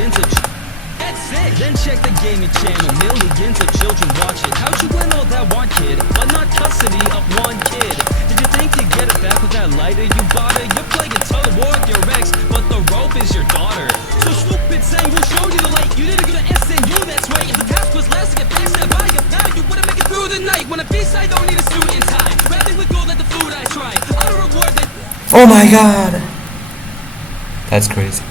millions of that's it. Then check the gaming channel, millions of children watch it. How'd you win all that one kid, but not custody of one kid? Did you think you'd get it back with that lighter you bought her? You're playing tug of war with your ex, but the rope is your daughter. So stupid saying we'll show you the light. You didn't go to SNU, that's right. If the task was less to get backstabbed by your pal, you wouldn't make it through the night. When a B-side don't need a suit and tie, rapping with gold like the food I try. I'll reward that. Oh my god! That's crazy.